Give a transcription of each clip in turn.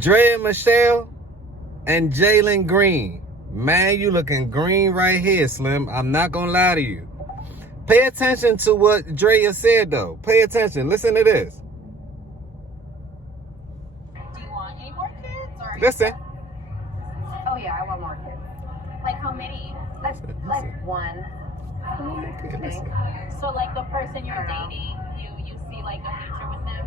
Draya Michele and Galen Green. Man, you looking green right here, Slim. I'm not gonna lie to you. Pay attention to what Draya said, though. Pay attention. Listen to this. Do you want any more kids? Or Listen. Oh yeah, I want more kids. Like how many? Like one. Listen. So like the person you're dating, you see like a future with them?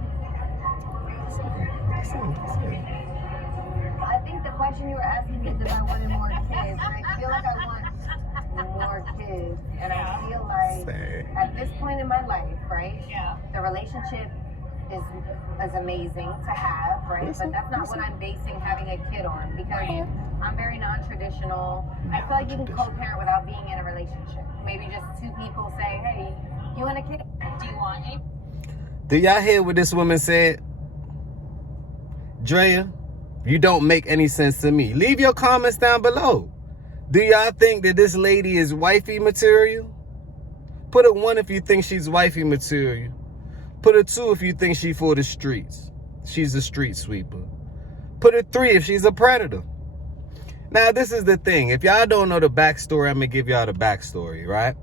I think the question you were asking me is if I wanted more kids. And I feel like I want more kids. And I feel like at this point in my life, right? Yeah. The relationship is amazing to have, right? But that's not what I'm basing having a kid on, because I'm very non-traditional. I feel like you can co-parent without being in a relationship. Maybe just two people say, hey, you want a kid? Do you want any? Do y'all hear what this woman said? Draya, you don't make any sense to me. Leave your comments down below. Do y'all think that this lady is wifey material? Put a 1 if you think she's wifey material. Put a 2 if you think she's for the streets. She's a street sweeper. Put a 3 if she's a predator. Now, this is the thing. If y'all don't know the backstory, I'm going to give y'all the backstory, right?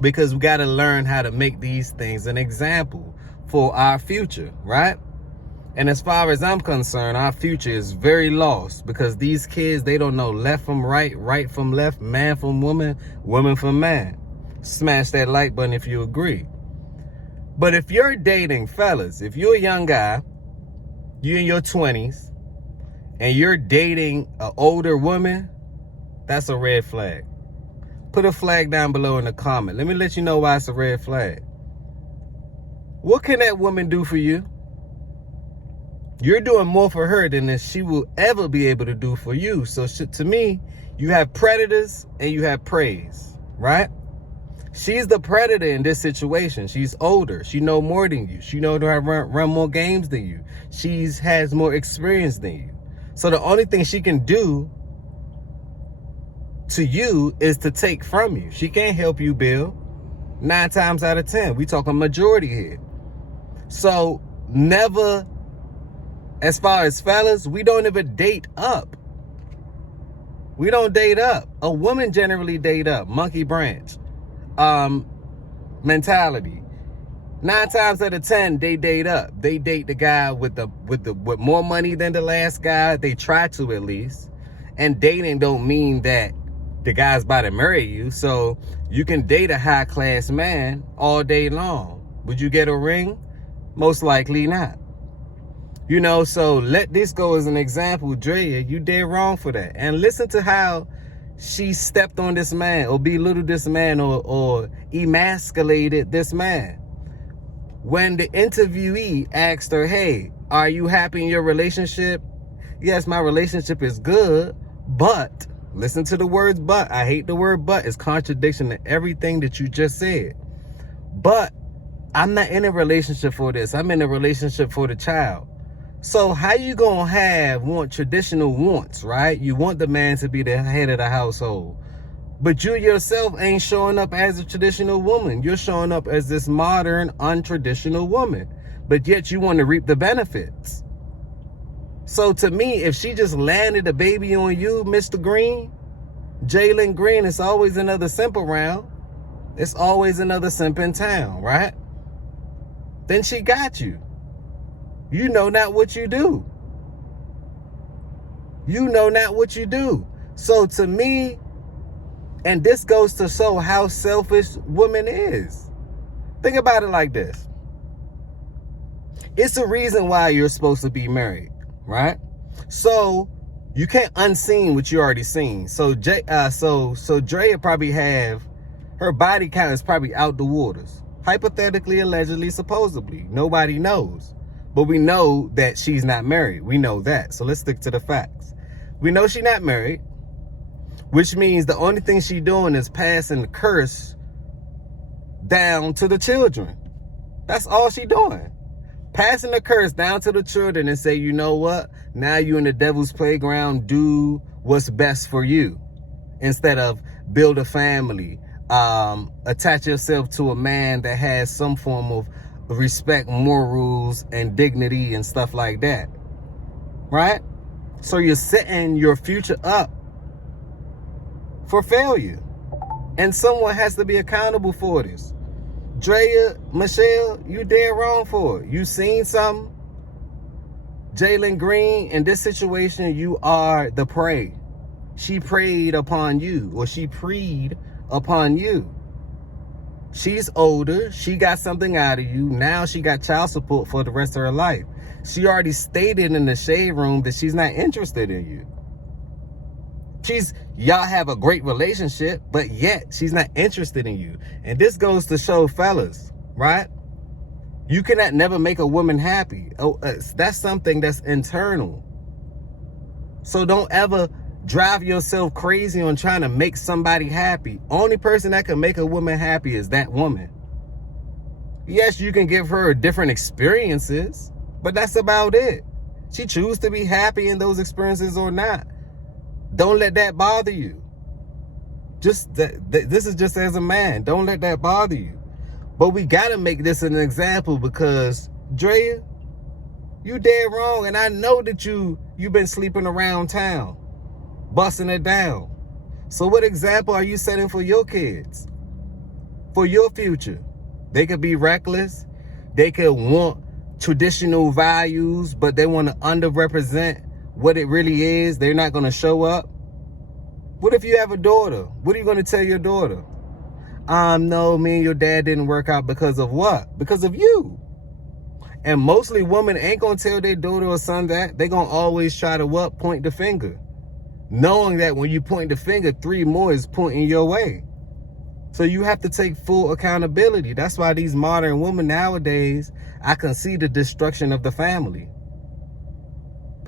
Because we got to learn how to make these things an example for our future, right? And as far as I'm concerned, our future is very lost, because these kids, they don't know left from right, right from left, man from woman, woman from man. Smash that like button if you agree. But if you're dating, fellas, if you're a young guy, you're in your 20s, and you're dating an older woman, that's a red flag. Put a flag down below in the comment. Let me let you know why it's a red flag. What can that woman do for you? You're doing more for her than she will ever be able to do for you. So to me, you have predators and you have preys, right? She's the predator in this situation. She's older. She knows more than you. She knows how to run more games than you. She has more experience than you. So the only thing she can do to you is to take from you. She can't help you build. 9 times out of 10. We talking majority here. So never, as far as fellas, we don't even date up. We don't date up. A woman generally date up. Monkey branch mentality. 9 times out of 10, they date up. They date the guy with more money than the last guy. They try to, at least. And dating don't mean that the guy's about to marry you. So you can date a high class man all day long. Would you get a ring? Most likely not. You know, so let this go as an example. Draya, you did wrong for that. And listen to how she stepped on this man, or belittled this man, or emasculated this man. When the interviewee asked her, hey, are you happy in your relationship? Yes, my relationship is good, but, listen to the words but. I hate the word but. It's contradiction to everything that you just said. But I'm not in a relationship for this. I'm in a relationship for the child. So how you gonna want traditional wants, right? You want the man to be the head of the household. But you yourself ain't showing up as a traditional woman. You're showing up as this modern, untraditional woman. But yet you want to reap the benefits. So to me, if she just landed a baby on you, Mr. Green, Jalen Green, it's always another simp around. It's always another simp in town, right? Then she got you. You know not what you do. You know not what you do. So to me, and this goes to show how selfish woman is. Think about it like this. It's the reason why you're supposed to be married, right? So you can't unseen what you already seen. So Draya probably have, her body count is probably out the waters. Hypothetically, allegedly, supposedly. Nobody knows. But we know that she's not married. We know that. So let's stick to the facts. We know she's not married, which means the only thing she's doing is passing the curse down to the children. That's all she's doing. Passing the curse down to the children and say, you know what? Now you in the devil's playground, do what's best for you. Instead of build a family, attach yourself to a man that has some form of respect, morals, and dignity and stuff like that. right? So you're setting your future up for failure. And someone has to be accountable for this. Draya Michele, you dead wrong for it. You seen something. Galen Green, in this situation, you are the prey. She preyed upon you, or she preyed upon you. She's older. She got something out of you. Now she got child support for the rest of her life. She already stated in the shade room that she's not interested in you. Y'all have a great relationship, but yet she's not interested in you. And this goes to show, fellas, right? You cannot never make a woman happy. That's something that's internal. So don't ever drive yourself crazy on trying to make somebody happy. Only person that can make a woman happy is that woman. Yes, you can give her different experiences, but that's about it. She chooses to be happy in those experiences or not. Don't let that bother you. This is just as a man. Don't let that bother you. But we got to make this an example because, Draya, you dead wrong. And I know that you've been sleeping around town, busting it down. So what example are you setting for your kids? For your future? They could be reckless. They could want traditional values, but they want to underrepresent what it really is. They're not going to show up. What if you have a daughter? What are you going to tell your daughter? No, me and your dad didn't work out because of what? Because of you. And mostly women ain't going to tell their daughter or son that. They're going to always try to what? Point the finger. Knowing that when you point the finger, 3 more is pointing your way. So you have to take full accountability. That's why these modern women nowadays, I can see the destruction of the family.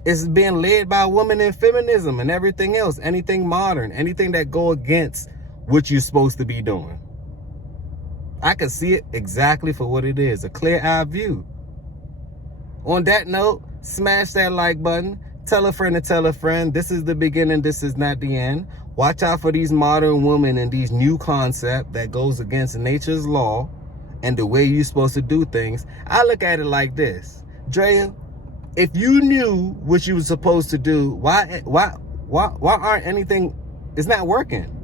It's being led by women in feminism and everything else. Anything modern, anything that go against what you're supposed to be doing. I can see it exactly for what it is, a clear-eye view. On that note, smash that like button. Tell a friend to tell a friend. This is the beginning. This is not the end. Watch out for these modern women and these new concept that goes against nature's law and the way you're supposed to do things. I look at it like this. Draya, if you knew what you were supposed to do, why aren't anything, it's not working?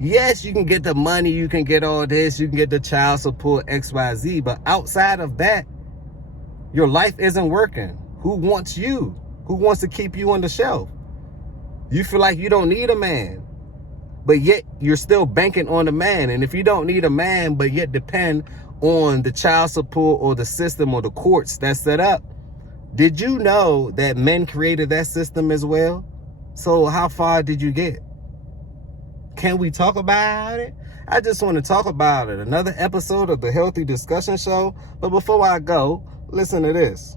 Yes, you can get the money, you can get all this, you can get the child support, XYZ, but outside of that, your life isn't working. Who wants you? Who wants to keep you on the shelf? You feel like you don't need a man, but yet you're still banking on a man. And if you don't need a man, but yet depend on the child support or the system or the courts that's set up, did you know that men created that system as well? So how far did you get? Can we talk about it? I just want to talk about it. Another episode of the Healthy Discussion Show. But before I go, listen to this.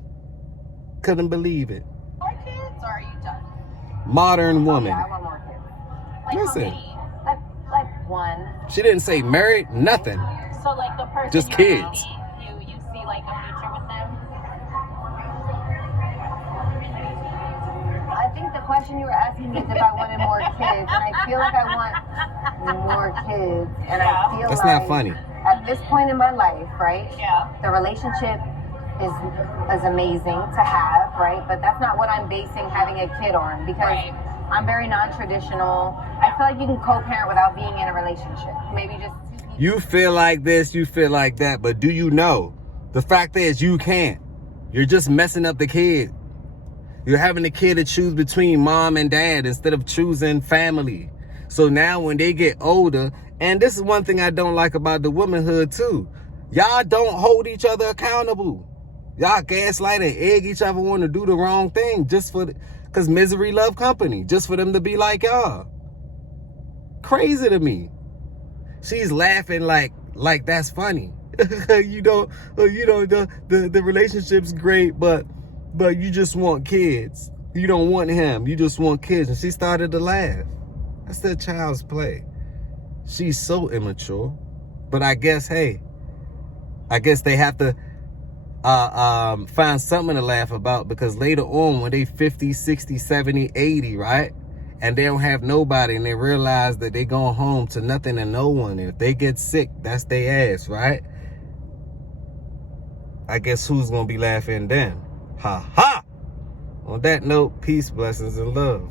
Couldn't believe it. More kids, or are you done? Modern woman. Yeah, I want more kids. Like Listen. how many? Like one. She didn't say married, nothing. So like the person Just you're kids. dating, you see like a future with them? I think the question you were asking is if I wanted more kids, and I feel like I want more kids, and I feel That's like not funny. at this point in my life, right? Yeah. The relationship is amazing to have, right? But that's not what I'm basing having a kid on, because Right. I'm very non-traditional. I feel like you can co-parent without being in a relationship. Maybe just two people. You feel like this, you feel like that, but do you know? The fact is you can't. You're just messing up the kid. You're having the kid to choose between mom and dad instead of choosing family. So now when they get older, and this is one thing I don't like about the womanhood too. Y'all don't hold each other accountable. Y'all gaslight and egg each other on to do the wrong thing just because misery love company, just for them to be like y'all. Crazy to me. She's laughing like that's funny. The relationship's great, but you just want kids. You don't want him. You just want kids. And she started to laugh. That's their child's play. She's so immature. But I guess they have to find something to laugh about, because later on when they 50, 60, 70, 80, right? And they don't have nobody, and they realize that they going home to nothing and no one. And if they get sick, that's their ass, right? I guess who's going to be laughing then? Ha ha! On that note, peace, blessings, and love.